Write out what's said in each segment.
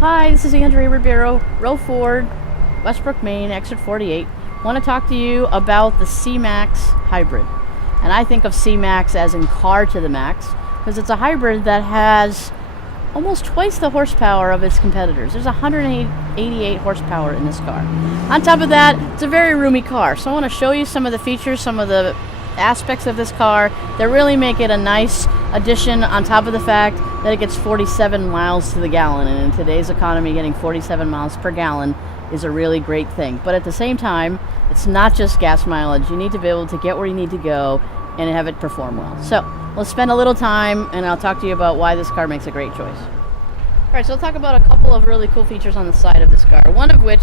Hi, this is Andrea Ribeiro, Rowe Ford, Westbrook, Maine, exit 48. I want to talk to you about the C-Max hybrid. And I think of C-Max as in car to the max, because it's a hybrid that has almost twice the horsepower of its competitors. There's 188 horsepower in this car. On top of that, it's a very roomy car. So I want to show you some of the features, some of the aspects of this car that really make it a nice addition, on top of the fact that it gets 47 miles to the gallon, and in today's economy getting 47 miles per gallon is a really great thing. But at the same time, it's not just gas mileage. You need to be able to get where you need to go and have it perform well. So let's spend a little time and I'll talk to you about why this car makes a great choice. Alright, so I'll talk about a couple of really cool features on the side of this car, one of which,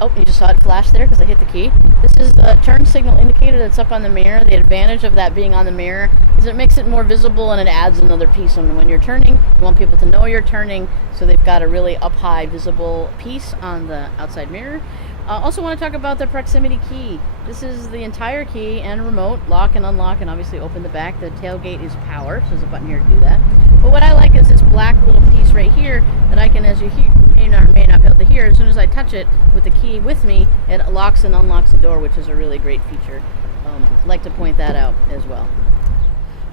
oh, you just saw it flash there because I hit the key. This is the turn signal indicator that's up on the mirror. The advantage of that being on the mirror is it makes it more visible and it adds another piece. And when you're turning, you want people to know you're turning, so they've got a really up high visible piece on the outside mirror. Also want to talk about the proximity key. This is the entire key and remote, lock and unlock, and obviously open the back. The tailgate is power, so there's a button here to do that. But what I like is this black little piece right here that I can, as you may not be able to hear, as soon as I touch it with the key with me, it locks and unlocks the door, which is a really great feature. I'd like to point that out as well.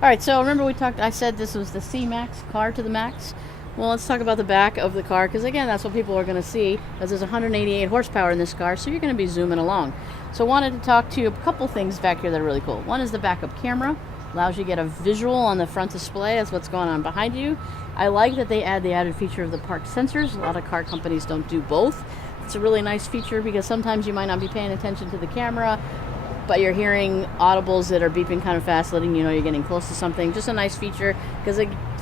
Alright, so remember I said this was the C-Max, car to the max. Well, let's talk about the back of the car, because again, that's what people are going to see, as there's 188 horsepower in this car, so you're going to be zooming along. So I wanted to talk to you a couple things back here that are really cool. One is the backup camera. Allows you to get a visual on the front display as what's going on behind you. I like that they add the added feature of the park sensors. A lot of car companies don't do both. It's a really nice feature because sometimes you might not be paying attention to the camera, but you're hearing audibles that are beeping kind of fast, letting you know you're getting close to something. Just a nice feature, because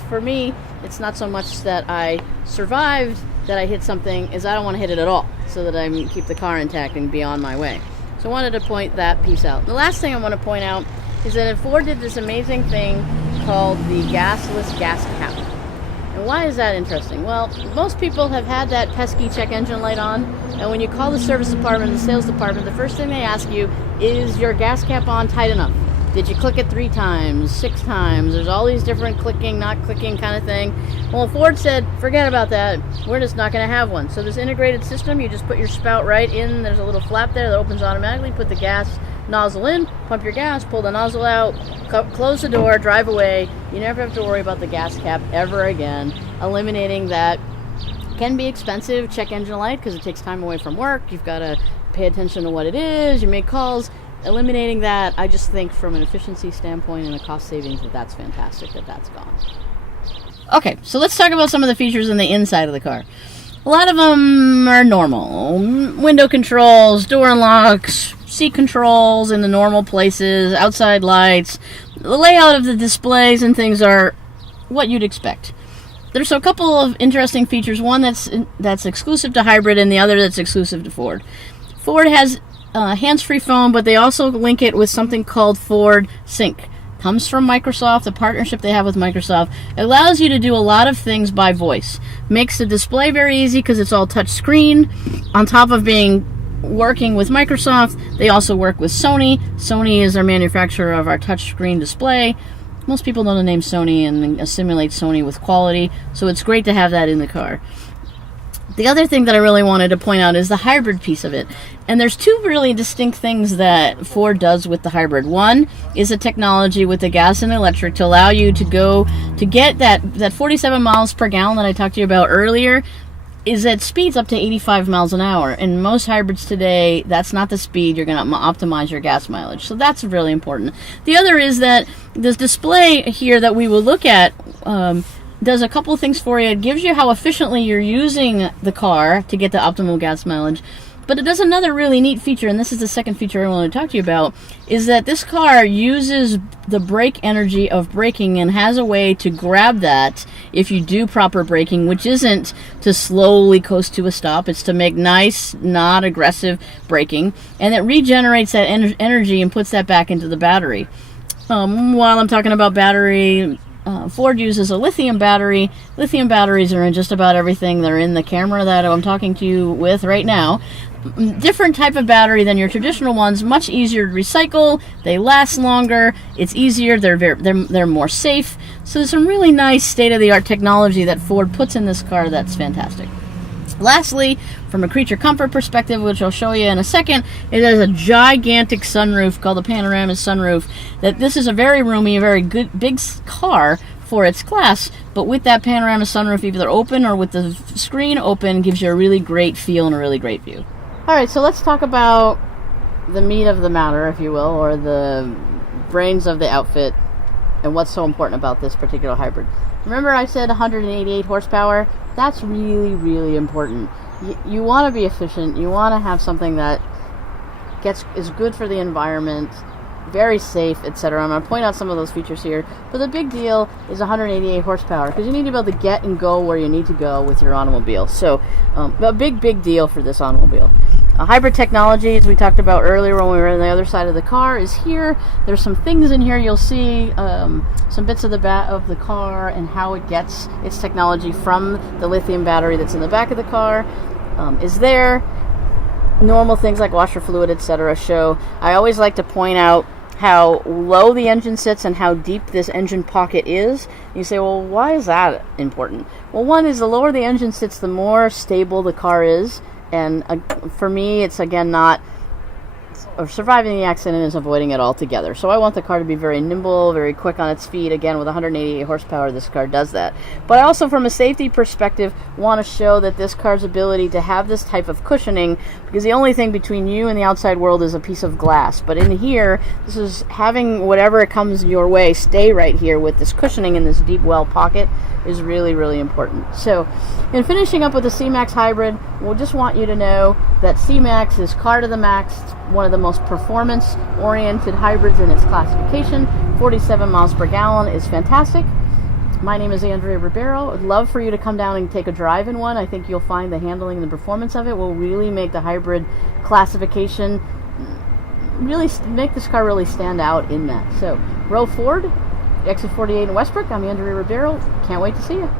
for me, it's not so much that I survived that I hit something, is I don't want to hit it at all, so that I keep the car intact and be on my way. So I wanted to point that piece out. The last thing I want to point out is that Ford did this amazing thing called the gasless gas cap. And why is that interesting? Well, most people have had that pesky check engine light on, and when you call the service department and the sales department, the first thing they ask you is your gas cap on tight enough? Did you click it 3 times, 6 times? There's all these different clicking, not clicking kind of thing. Well, Ford said, forget about that. We're just not going to have one. So this integrated system, you just put your spout right in. There's a little flap there that opens automatically. Put the gas nozzle in, pump your gas, pull the nozzle out, close the door, drive away. You never have to worry about the gas cap ever again. Eliminating that can be expensive check engine light because it takes time away from work. You've got to pay attention to what it is. You make calls. Eliminating that, I just think from an efficiency standpoint and a cost savings that's fantastic that that's gone. Okay, so let's talk about some of the features in the inside of the car. A lot of them are normal. Window controls, door unlocks, seat controls in the normal places, outside lights. The layout of the displays and things are what you'd expect. There's a couple of interesting features. One that's exclusive to hybrid and the other that's exclusive to Ford. Ford has hands-free phone, but they also link it with something called Ford Sync. Comes from Microsoft, the partnership they have with Microsoft. It allows you to do a lot of things by voice. Makes the display very easy because it's all touch screen. On top of working with Microsoft, they also work with Sony. Sony is our manufacturer of our touchscreen display. Most people know the name Sony and assimilate Sony with quality, so it's great to have that in the car. The other thing that I really wanted to point out is the hybrid piece of it. And there's 2 really distinct things that Ford does with the hybrid. One is a technology with the gas and electric to allow you to get that 47 miles per gallon that I talked to you about earlier, is at speeds up to 85 miles an hour. In most hybrids today, that's not the speed you're going to optimize your gas mileage. So that's really important. The other is that this display here that we will look at does a couple things for you. It gives you how efficiently you're using the car to get the optimal gas mileage. But it does another really neat feature, and this is the second feature I want to talk to you about, is that this car uses the brake energy of braking and has a way to grab that if you do proper braking, which isn't to slowly coast to a stop. It's to make nice, not aggressive braking, and it regenerates that energy and puts that back into the battery. While I'm talking about battery, Ford uses a lithium battery. Lithium batteries are in just about everything. They're in the camera that I'm talking to you with right now. Different type of battery than your traditional ones. Much easier to recycle. They last longer. It's easier. They're more safe. So there's some really nice state-of-the-art technology that Ford puts in this car that's fantastic. Lastly, from a creature comfort perspective, which I'll show you in a second, it has a gigantic sunroof called the panorama sunroof. That this is a very roomy, very good big car for its class, but with that panorama sunroof either open or with the screen open gives you a really great feel and a really great view. Alright, so let's talk about the meat of the matter, if you will, or the brains of the outfit and what's so important about this particular hybrid. Remember I said 188 horsepower? That's really, really important. You want to be efficient. You want to have something that is good for the environment, very safe, etc. I'm going to point out some of those features here, but the big deal is 188 horsepower because you need to be able to get and go where you need to go with your automobile. So a big deal for this automobile. Hybrid technology, as we talked about earlier when we were on the other side of the car, is here. There's some things in here you'll see, some bits of the car and how it gets its technology from the lithium battery that's in the back of the car is there. Normal things like washer fluid, etc. show. I always like to point out how low the engine sits and how deep this engine pocket is. You say, well, why is that important? Well, one is the lower the engine sits, the more stable the car is. And for me, it's again not surviving the accident is avoiding it altogether. So I want the car to be very nimble, very quick on its feet. Again, with 188 horsepower, this car does that. But I also, from a safety perspective, want to show that this car's ability to have this type of cushioning, because the only thing between you and the outside world is a piece of glass. But in here, this is having whatever comes your way stay right here with this cushioning in this deep well pocket is really, really important. So, in finishing up with the C-Max Hybrid, we'll just want you to know that C-Max is car to the max, one of the most performance-oriented hybrids in its classification. 47 miles per gallon is fantastic. My name is Andrea Ribeiro. I'd love for you to come down and take a drive in one. I think you'll find the handling and the performance of it will really make the hybrid classification, really make this car really stand out in that. So, Rowe Ford, Exit 48 in Westbrook. I'm Andrea Ribeiro. Can't wait to see you.